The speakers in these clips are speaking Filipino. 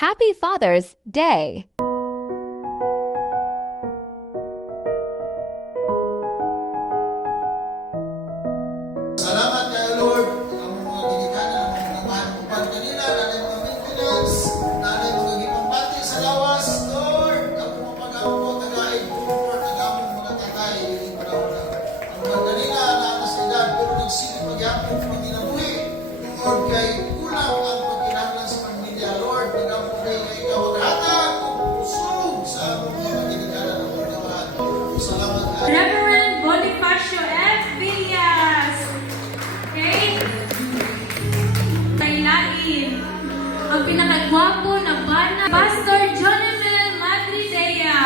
Happy Father's Day! Salamat kay Lord, ang mga ginikanan, ang mga mahanupan kanila, nanay mga maintenance, nanay mga gipampati sa lawas, Lord, ang mga pag-among mga tagaig, Lord, ang mga tatay, hindi pa daw na. Ang mga kanila, naatas na edad, pero nagsilip pagyapon ng mga ginabuhi. Lord, kay kulang ang pagkinahanglan sa pamilya, Lord, pag-among kay ikaw ang hatag, usog sa mga ginikanan ng mga gawahan. Salamat kay Reverend Bonifacio F. Villas. Okay? Kailain. Ang pinakagwapo na bana, Pastor Jonathan Madridea.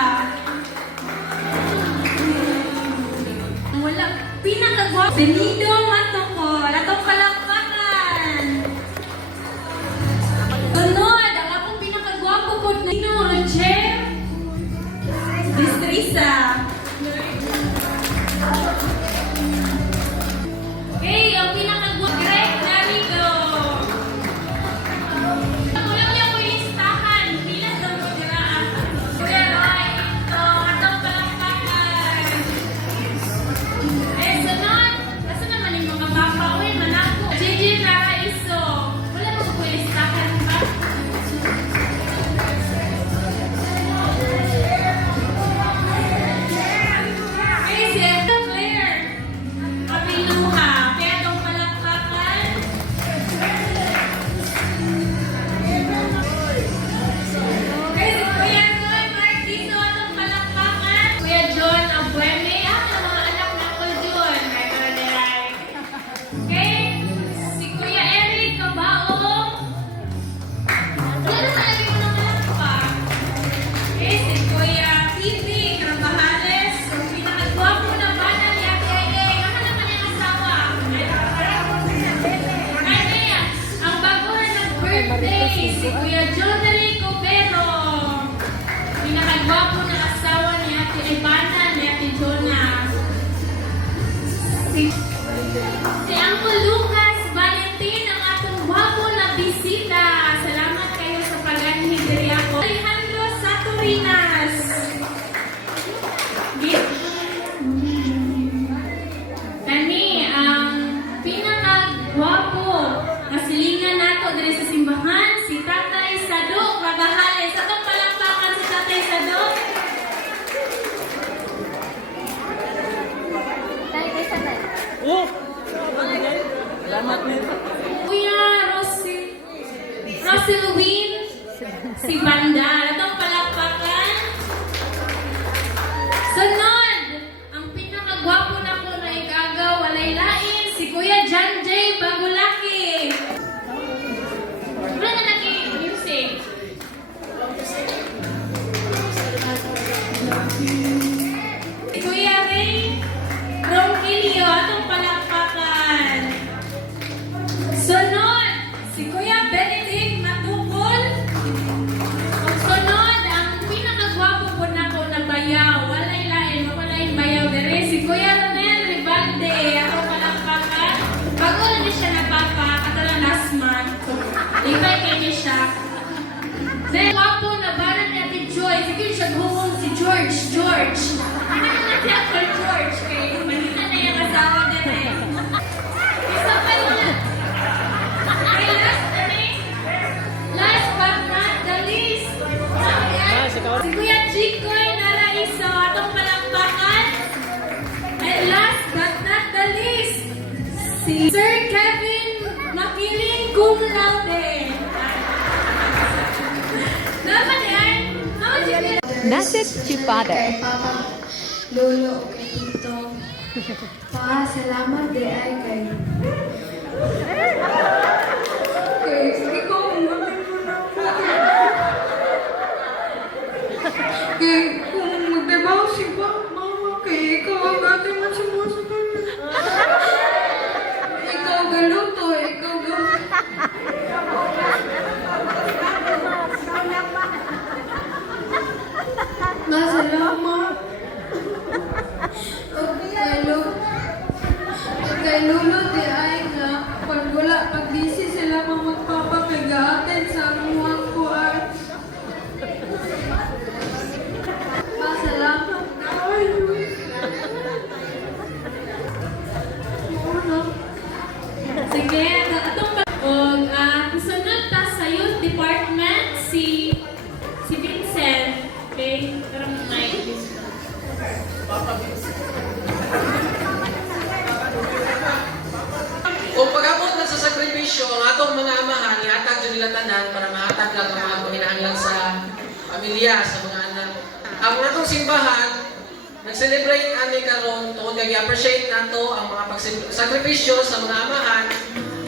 Wala, pinakagwapo. Benido Matokol. Atong palakpakan. Tunod, ang akong pinakagwapo ko na Roger Distrisa. Okay, ang pinakagwag Greg Narigo. Wala ko listahan. Pilas daw mo diraan. Pero ay ito, atong palakpakan. Sunod. Kasi naman yung mga papa. Uy, manako. Gigi Naraiso. Wala mo ko listahan ba? Okay, si Ethel Claire. Kapiluha. Kaya itong palakpakan. Okay, si Kuya John Marquino. Itong palakpakan. Kuya John Abueme. Ang mga anak na ko John. Okay, si Kuya Eric Cabaong. Wala na lagi mo ng palakpak. Okay, si Kuya Piti Carvajales. Ang pinakagwapo na bana ni Ate Ailey. Ano naman yung asawa? Ay, ang baguhan ng birthday, si Kuya John Rico Pero. Pinakagwapo na asawa ni Ate Ivana, ni Ate Jonah. Si Uncle Lucas Valentin, ang atong gwapo na bisita. Salamat kayo sa pag-anhid diri ako. Alejandro Saturinas. Kani ang pinakagwapo na silingan nato diri sa simbahan, si Tatay Sado Rabahales. Atong palakpakan si Tatay Sado. Oh! Salamat nito. Kuya Roselwin, si Banda. Atong palakpakan. Sunod, ang pinakagwapo na ko na igagaw, walay lain, si Kuya John J. Bagulaki. Wala na naki-music. Si Kuya Ray Ronquillo, atong palakpakan. Sunod, si Kuya Benedict Matukol. Ang sunod, ang pinakagwapo po na ko na bayaw. Walay lain, walay bayaw dere. Si Kuya Ronel Rivalde, atong palakpakan. Bago na siya nagpapa, katala last month. Ibay kayo siya. Then, gwapo na baran ni Ate Joy. Sige siya buhong si George. Ano na siya for George? Kay manila na yung asawa din eh. Isa pa yun. Ay, last but not the least. Si Kuya Chicoy Naraiso, atong palakpakan. And last but not the least, si Sir Kevin Makiling Cum Laude. Dapat yan. Message to Father. Kay Papa, Lolo, o kay Tito. Pa, salamat di ay kay... Kay, ikaw, magaling mo na ako. Kay, kung magtrabaho si Mama, kay ikaw ang ating masimuha sa kanya. Ikaw galuto, ikaw galuto. Salamat. Kay Lolo di ay nga pag wala pag busy sila magpapakagatin sa amuhang kuan pamilya, sa mga anak. Ang natong simbahan, nag-celebrate ani karon tungod kay appreciate nato ang mga pagsakripisyo sa mga amahan,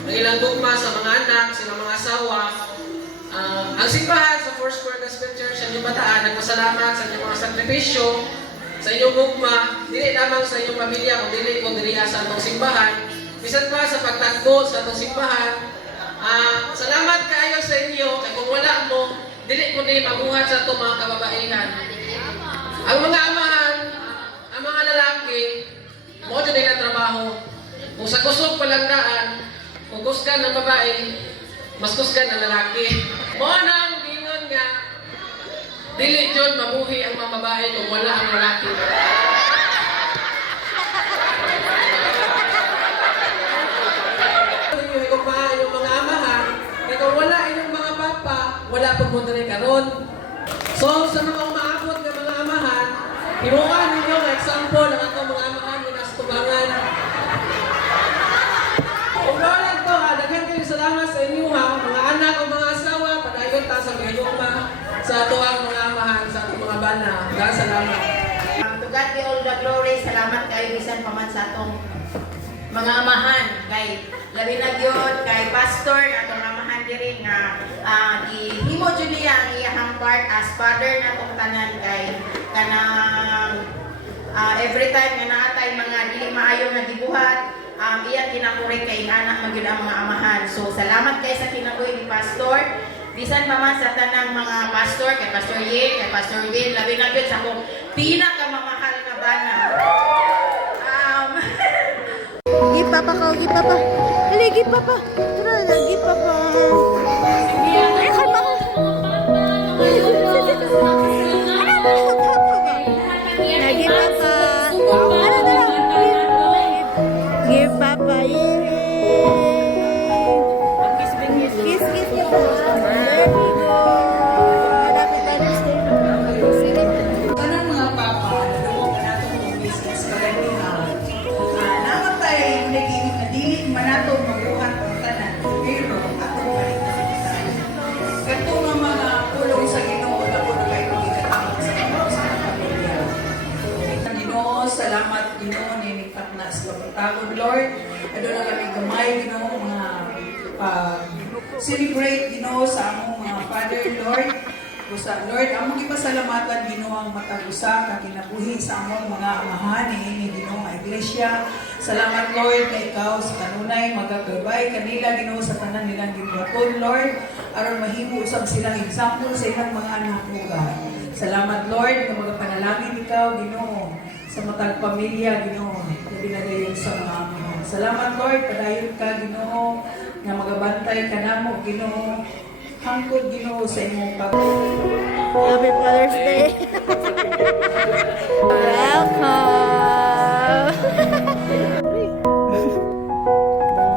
ang ilang gugma sa mga anak, sa mga asawa. Ang simbahan sa Four Square Gospel Church sa inyong bataan, nagpasalamat sa inyong mga sakripisyo, sa inyong gugma, dili lamang sa inyong pamilya, kundi kung dili sa atong simbahan. Bisan pa sa pagtagpo sa atong simbahan. Salamat kayo sa inyo, kaya kung wala mo, dili kundi mabuhat sa itong mga kababaihan. Ang mga amahan, ang mga lalaki, mo dyan nila trabaho. Kung sa kusog palagdaan, kung kusgan ng babae, mas kusgan ng lalaki. Mo nang gingon nga, dili dyan mabuhi ang mga babae kung wala ang lalaki. Yung mga amahan, kaya kung wala inyong mga papa, wala pag mo na karon. So, sa mga umaabot ng mga amahan, himukan ninyo na example ang atong mga amahan na nasa tubangan. Kung wala ito, daghan kayo salamat sa inyo ha, mga anak o mga asawa, padayon ta sa gayuma, sa ato ang mga amahan, sa atong mga bana. Dahil salamat. To God be all the glory. Salamat kayo bisan pa man sa atong mga amahan kay labi na gyud kay pastor atong amahan diri nga gihimo jud niya ang iyang part as father natong tanan kay kanang every time nga naatay mga dili maayo nga gibuhat iya kinakurek kay anak magyud ang mga amahan. So salamat kay sa kinabuhi ni pastor. Bisan pa man sa tanang mga pastor, kay Pastor Yin, kay Pastor Win, labi na gyud sa akong pinakamamahal nga bana. Give papa ko, give papa. Dali, give papa. Tara na, give papa. Ay, kalma ko. Na, give papa. Ano na lang? Give papa. Yay! Kiss, kiss, kiss. There we go. Happy Father's Day. Kanang mga papa, naluwag na nato ng business kalamihan. Namatay yung naging nadilit man nato mabuhat ang tanan. Pero ako balik na kita. Kato nga mga pulong sa Ginoo na po na kayo gigatang sa pamilya. Ginoo, salamat Ginoo ni na sa pagtagod Lord. Ado na kami gamay Ginoo mga celebrate Ginoo sa among mga father Lord. Usa Lord, among gipasalamatan Ginoo ang matag usa ka kinabuhi sa among mga amahan ni Ginoo nga iglesia. Salamat Lord kay ikaw sa kanunay magagabay kanila Ginoo sa tanan nilang gibuhaton Lord aron mahimo usab silang example sa ilang mga anak mo God. Salamat Lord nga magapanalangin ikaw Ginoo sa matag pamilya Ginoo labi na dayon sa mga amahan. Salamat Lord padayon ka Ginoo nga magabantay kanamo Ginoo. Hangkod Ginoo sa imong pag. Happy Father's Day. Welcome.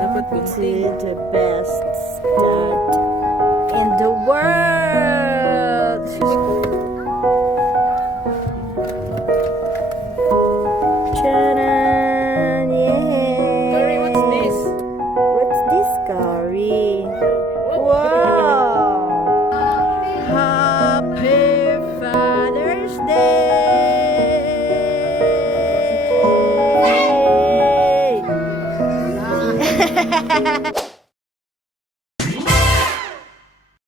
Dapat si the best dad in the world. Charan, yeah. Curry, what's this? What's this, Curry? Wow. Happy Father's Day!